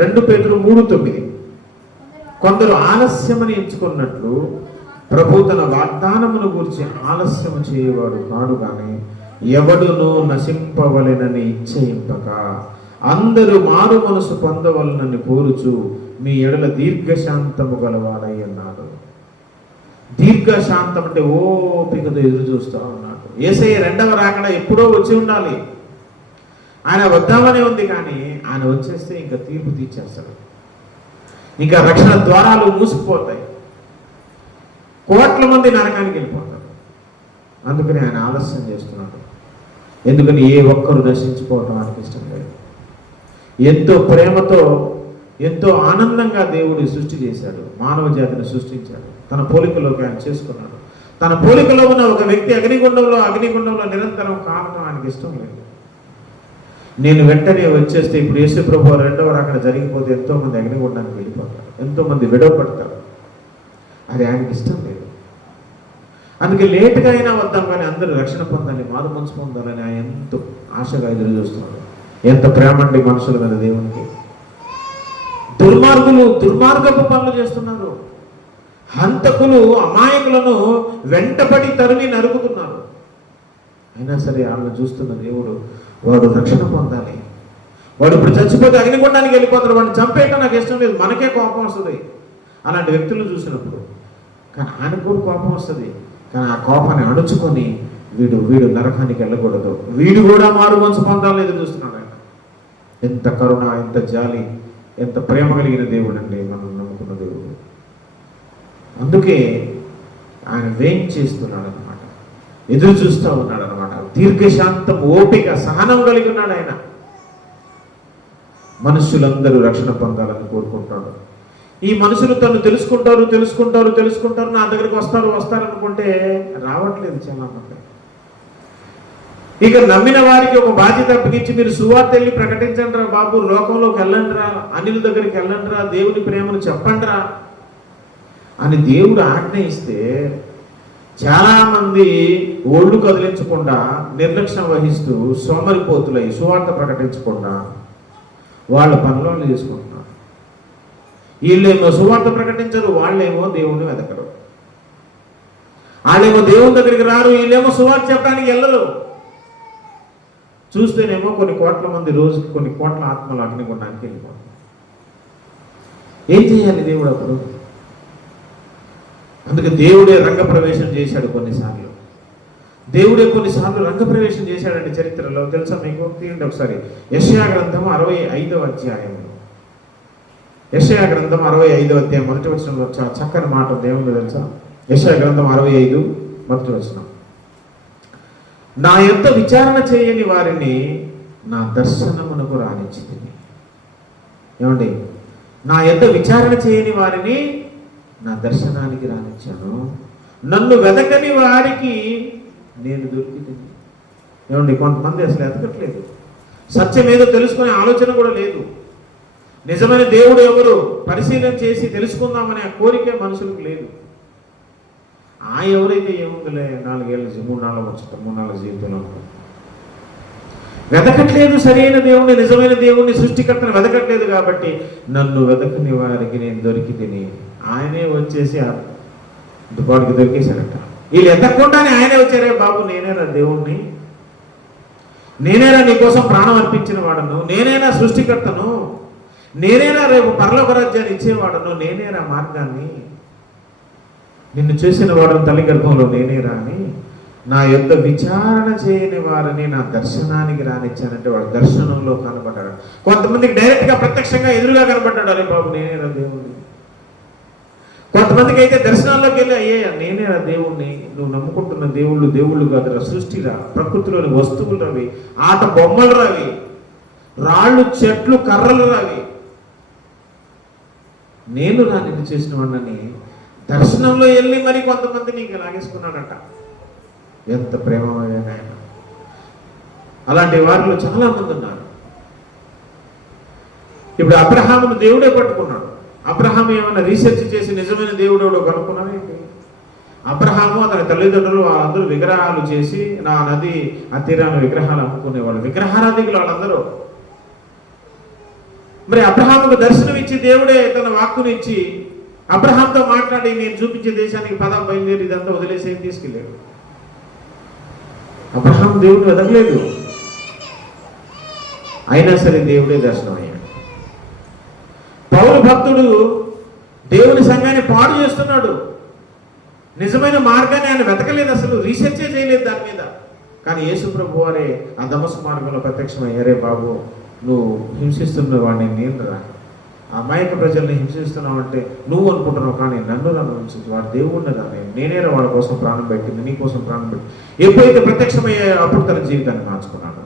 రెండు పేతులు మూడు తొమ్మిది. కొందరు ఆలస్యమని ఎంచుకున్నట్లు ప్రభు తన వాగ్దానమును గురించి ఆలస్యము చేయవాడు కాడు కానీ ఎవడును నశింపవలెనని ఇచ్చేయింపక అందరూ మారు మనసు పొందవలనని కోరుచు మీ ఎడల దీర్ఘశాంతము గలవాడై అన్నాడు దీర్ఘశాంతం అంటే ఓపికతో ఎదురు చూస్తా ఉన్నాడు. ఏసయ్య రెండవ రాకడ ఎప్పుడో వచ్చి ఉండాలి. ఆయన వద్దామనే ఉంది కానీ ఆయన వచ్చేస్తే ఇంకా తీర్పు తీర్చేస్తాడు. ఇంకా రక్షణ ద్వారాలు మూసుకుపోతాయి కోట్ల మంది నరకానికి వెళ్ళిపోతారు. అందుకని ఆయన ఆలస్యం చేస్తున్నాడు. ఎందుకని ఏ ఒక్కరు దర్శించుకోవటం ఆయనకి ఇష్టం లేదు. ఎంతో ప్రేమతో ఎంతో ఆనందంగా దేవుడు సృష్టి చేశాడు. మానవ జాతిని సృష్టించాడు. తన పోలికలోకి ఆయన చేసుకున్నాడు. తన పోలికలో ఉన్న ఒక వ్యక్తి అగ్నిగుండంలో అగ్నిగుండంలో నిరంతరం కారణం ఆయనకి ఇష్టం లేదు. నేను వెంటనే వచ్చేస్తే ఇప్పుడు యేసు ప్రభు రెండవ అక్కడ జరిగిపోతే ఎంతోమంది అగ్నిగుండానికి వెళ్ళిపోతారు. ఎంతోమంది విడవపడతారు అది ఆయనకి ఇష్టం లేదు. అందుకే లేటుగా అయినా వద్దాం కానీ అందరూ రక్షణ పొందాలి మారు మనసు పొందాలని ఆయన ఎంతో ఆశగా ఎదురు చూస్తున్నాడు. ఎంత ప్రేమ అండి మనుషులు కదా దేవునికి. దుర్మార్గులు దుర్మార్గపు పనులు చేస్తున్నారు. హంతకులు అమాయకులను వెంటబడి తరిమి నరుకుతున్నారు. అయినా సరే వాళ్ళని చూస్తున్న దేవుడు వాడు రక్షణ పొందాలి. వాడు ఇప్పుడు చచ్చిపోతే అగ్నిగుండానికి వెళ్ళిపోతాడు. వాడిని చంపేయటం నాకు ఇష్టం లేదు. మనకే కోపం వస్తుంది. అలాంటి వ్యక్తులు చూసినప్పుడు కానీ ఆయనకు కూడా కోపం వస్తుంది. కానీ ఆ కోపాన్ని అణుచుకొని వీడు వీడు నరకానికి వెళ్ళకూడదు. వీడు కూడా మారు మంచు పొందాలని ఎదురు చూస్తున్నాడు ఆయన. ఎంత కరుణ ఎంత జాలి ఎంత ప్రేమ కలిగిన దేవుడు అండి మనం నమ్ముకున్న దేవుడు. అందుకే ఆయన వేం చేస్తున్నాడు అనమాట ఎదురు చూస్తూ ఉన్నాడు దీర్ఘశాంతం ఓపిక సహనం కలిగి ఉన్నాడు ఆయన. మనుషులందరూ రక్షణ పొందాలని కోరుకుంటాడు. ఈ మనుషులు తను తెలుసుకుంటారు తెలుసుకుంటారు తెలుసుకుంటారు నా దగ్గరికి వస్తారు వస్తారు అనుకుంటే రావట్లేదు చాలా మంది ఇక నమ్మిన వారికి ఒక బాధ్యత అప్పగించి మీరు సువార్త వెళ్ళి ప్రకటించండి రా బాబు లోకంలోకి వెళ్ళండి రా అనిల దగ్గరికి వెళ్ళండి రా దేవుని ప్రేమను చెప్పండి రా అని దేవుడు ఆజ్ఞ ఇస్తే చాలామంది ఒళ్ళు కదిలించకుండా నిర్లక్ష్యం వహిస్తూ సోమరిపోతులై సువార్త ప్రకటించకుండా వాళ్ళ పనులను చేసుకుంటున్నారు. వీళ్ళేమో సువార్త ప్రకటించరు వాళ్ళేమో దేవుణ్ణి వెతకరు వాళ్ళేమో దేవుని దగ్గరికి రారు వీళ్ళేమో సువార్త చెప్పడానికి వెళ్ళరు. చూస్తేనేమో కొన్ని కోట్ల మంది రోజుకి కొన్ని కోట్ల ఆత్మలు అగ్నిగుండానికి వెళ్ళిపోతారు. ఏం చేయాలి దేవుడు అప్పుడు? అందుకే దేవుడే రంగప్రవేశం చేశాడు కొన్నిసార్లు. దేవుడే కొన్నిసార్లు రంగప్రవేశం చేశాడండి చరిత్రలో. తెలుసా మీకు? తీయండి ఒకసారి. యశయా గ్రంథం అరవై ఐదవ అధ్యాయంలో యశయా గ్రంథం అరవై ఐదవ అధ్యాయం మొదటి వచనంలో చాలా చక్కని మాట దేవుడు తెలుసా? యశయా గ్రంథం అరవై ఐదు మొదటి వచనం. నా యొక్క విచారణ చేయని వారిని నా దర్శనమునకు రాణించింది ఏమండి? నా యొక్క విచారణ చేయని వారిని నా దర్శనానికి రానిచ్చాను. నన్ను వెతకని వారికి నేను దొరికింది. ఏమండి కొంతమంది అసలు ఎతకట్లేదు సత్యం ఏదో తెలుసుకునే ఆలోచన కూడా లేదు. నిజమైన దేవుడు ఎవరు? పరిశీలన చేసి తెలుసుకుందామనే కోరిక మనుషులకు లేదు. ఆ ఎవరైతే ఏముందిలే నాలుగేళ్ళ జీ- మూడు నాలుగు వచ్చటం మూడు నాలుగు జీవితంలో వెతకట్లేదు సరైన దేవుణ్ణి నిజమైన దేవుణ్ణి సృష్టికర్తను వెతకట్లేదు కాబట్టి నన్ను వెతకని వారికి నేను దొరికి తిని ఆయనే వచ్చేసి దుబాటుకి దొరికేశారట వీళ్ళు ఎతకుండానే ఆయనే వచ్చారే బాబు నేనేరా దేవుణ్ణి. నేనేరా నీకోసం ప్రాణం అర్పించిన వాడను. నేనేనా సృష్టికర్తను. నేనేనా రేపు పరలోక రాజ్యాన్ని ఇచ్చేవాడను. నేనేరా మార్గాన్ని. నిన్ను చేసిన వాడు తల్లి గర్భంలో నేనేరా అని నా యొక్క విచారణ చేయని వారిని నా దర్శనానికి రానిచ్చానంటే వాడు దర్శనంలో కనబడ్డాడు. కొంతమందికి డైరెక్ట్గా ప్రత్యక్షంగా ఎదురుగా కనబడ్డాడు. అరే బాబు నేనేరా దేవుడు కొంతమందికి అయితే దర్శనాల్లోకి వెళ్ళి నేనే రా దేవుణ్ణి నువ్వు నమ్ముకుంటున్న దేవుళ్ళు దేవుళ్ళు కాదురా సృష్టిరా ప్రకృతిలోని వస్తువులు రవి ఆట బొమ్మలు రవి రాళ్ళు చెట్లు కర్రలు రవి. నేను నా నిన్ను చేసిన వాడిని. దర్శనంలో వెళ్ళి మరి కొంతమంది నీకు లాగేసుకున్నాడట. ఎంత ప్రేమమైన ఆయన. అలాంటి వారిలో చాలా మంది ఉన్నారు. ఇప్పుడు అబ్రహామును దేవుడే పట్టుకున్నాడు. అబ్రహాం ఏమైనా రీసెర్చ్ చేసి నిజమైన దేవుడు ఎవడో కనుక్కున్నాడు అబ్రహాము అతని తల్లిదండ్రులు వాళ్ళందరూ విగ్రహాలు చేసి నా నది ఆ విగ్రహాలు అమ్ముకునేవాళ్ళు విగ్రహారాధికులు వాళ్ళందరూ. మరి అబ్రహాముకు దర్శనం ఇచ్చి దేవుడే తన వాక్కునిచ్చి అబ్రహాంతో మాట్లాడి నేను చూపించే దేశానికి పదం బయలుదేరి ఇదంతా వదిలేసేది ఏం తీసుకెళ్ళాడు? అబ్రహాం దేవుడు వదలలేదు. అయినా సరే దేవుడే దర్శనం భక్తుడు దేవుని సంఘాన్ని పాడు చేస్తున్నాడు. నిజమైన మార్గాన్ని ఆయన వెతకలేదు అసలు రీసెర్చే చేయలేదు దాని మీద. కానీ యేసు ప్రభు వారే ఆ దమస్సు మార్గంలో ప్రత్యక్షమయ్యారే బాబు నువ్వు హింసిస్తున్న వాడిని నేనురా ఆ అమాయక ప్రజల్ని హింసిస్తున్నావు అంటే నువ్వు అనుకుంటున్నావు కానీ నన్ను నన్ను హింసించు వాడు దేవుడిని రా నేను నేనేరా వాళ్ళ కోసం ప్రాణం పెట్టింది నీ కోసం ప్రాణం పెట్టి ఎప్పుడైతే ప్రత్యక్షమయ్యాయో అప్పుడు తన జీవితాన్ని మార్చుకున్నాడు.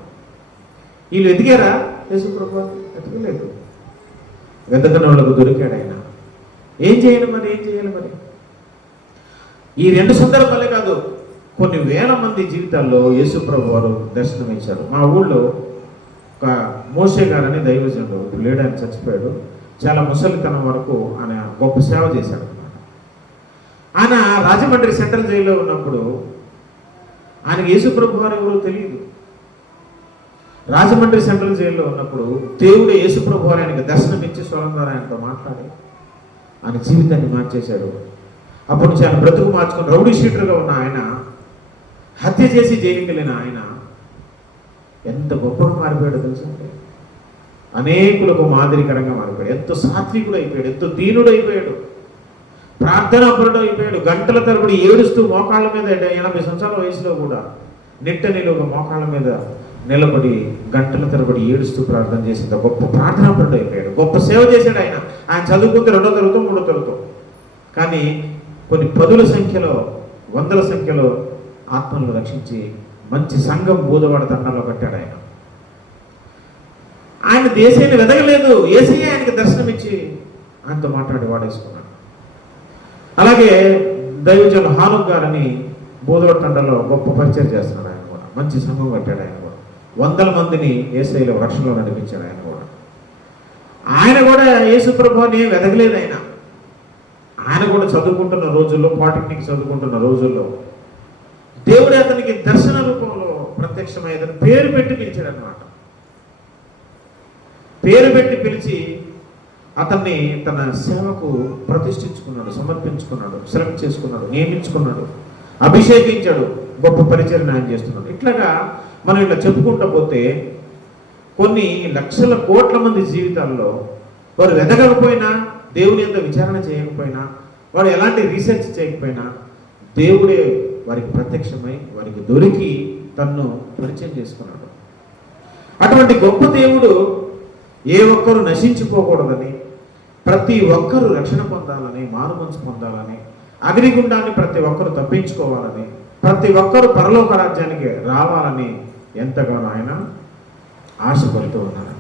వీళ్ళు ఎదిగారా? యేసు ప్రభు ఎదగలేదు. వెతకని వాళ్ళకు దొరికాడు ఆయన ఏం చేయాలి మరి ఏం చేయాలి మరి? ఈ రెండు సందర్భాలే కాదు కొన్ని వేల మంది జీవితాల్లో యేసుప్రభు వారు దర్శనం ఇచ్చారు మా ఊళ్ళో ఒక మోసే గారని దైవజనుడు ఇప్పుడు లేడు ఆయన చచ్చిపోయాడు. చాలా ముసలితనం వరకు ఆయన గొప్ప సేవ చేశాడు. అనమాట ఆయన రాజమండ్రి సెంట్రల్ జైల్లో ఉన్నప్పుడు ఆయనకి యేసుప్రభు వారు ఎవరో తెలియదు. రాజమండ్రి సెంట్రల్ జైల్లో ఉన్నప్పుడు దేవుడు యేసుప్రభు ఆయనకు వారు ఆయనకి దర్శనం ఇచ్చి ఆయనతో మాట్లాడి ఆయన జీవితాన్ని మార్చేశాడు అప్పటి నుంచి ఆయన బ్రతుకు మార్చుకుని రౌడీ షీటర్గా ఉన్న ఆయన హత్య చేసి జైలుకి వెళ్ళిన ఆయన ఎంత గొప్పగా మారిపోయాడో తెలుసండి అనేకులకు మాదిరికరంగా మారిపోయాడు. ఎంతో సాత్వికుడు అయిపోయాడు ఎంతో దీనుడు అయిపోయాడు. ప్రార్థన అపరుడు అయిపోయాడు. గంటల తరబడి ఏడుస్తూ మోకాళ్ళ మీద ఎనభై సంవత్సరాల వయసులో కూడా నిట్ట ఒక మోకాళ్ళ మీద నిలబడి గంటల తరబడి ఏడుస్తూ ప్రార్థన చేసింది. గొప్ప ప్రార్థనా పరుడు అయిపోయాడు. గొప్ప సేవ చేశాడు ఆయన. ఆయన చదువుకుంటే రెండో తరగతో మూడో తరగతో. కానీ కొన్ని పదుల సంఖ్యలో వందల సంఖ్యలో ఆత్మలను రక్షించి మంచి సంఘం బూదవాడ తండాలో కట్టాడు ఆయన. ఆయన దేశాన్ని వెదగలేదు. ఏసీ ఆయనకి దర్శనం ఇచ్చి ఆయనతో మాట్లాడి వాడేసుకున్నాడు. అలాగే దైవజన హానుక్ గారని బోధవాడ తండలో గొప్ప పరిచయం చేస్తున్నాడు ఆయన కూడా. మంచి సంఘం కట్టాడు ఆయన. వందల మందిని ఏసైలో రక్షణలో నడిపించాడు ఆయన కూడా. ఆయన కూడా యేసు ప్రభుని వెదగలేదు ఆయన. ఆయన కూడా చదువుకుంటున్న రోజుల్లో పాలిటెక్నిక్ చదువుకుంటున్న రోజుల్లో దేవుడే అతనికి దర్శన రూపంలో ప్రత్యక్షమై అతను పేరు పెట్టి పిలిచాడు అనమాట పేరు పెట్టి పిలిచి అతన్ని తన సేవకు ప్రతిష్ఠించుకున్నాడు సమర్పించుకున్నాడు శ్రమ చేసుకున్నాడు నియమించుకున్నాడు అభిషేకించాడు గొప్ప పరిచయం ఆయన చేస్తున్నాడు. ఇట్లాగా మనం ఇట్లా చెప్పుకుంటూ పోతే కొన్ని లక్షల కోట్ల మంది జీవితాల్లో వారు వెదగకపోయినా దేవుని యొక్క విచారణ చేయకపోయినా వాడు ఎలాంటి రీసెర్చ్ చేయకపోయినా దేవుడే వారికి ప్రత్యక్షమై వారికి దొరికి తన్ను పరిచయం చేసుకున్నాడు. అటువంటి గొప్ప దేవుడు ఏ ఒక్కరు నశించిపోకూడదని ప్రతి ఒక్కరూ రక్షణ పొందాలని మారుమనసు పొందాలని అగ్నిగుండాన్ని ప్రతి ఒక్కరు తప్పించుకోవాలని ప్రతి ఒక్కరు పరలోక రాజ్యానికి రావాలని ఎంతగానో ఆయన ఆశపడుతూ ఉన్నారు.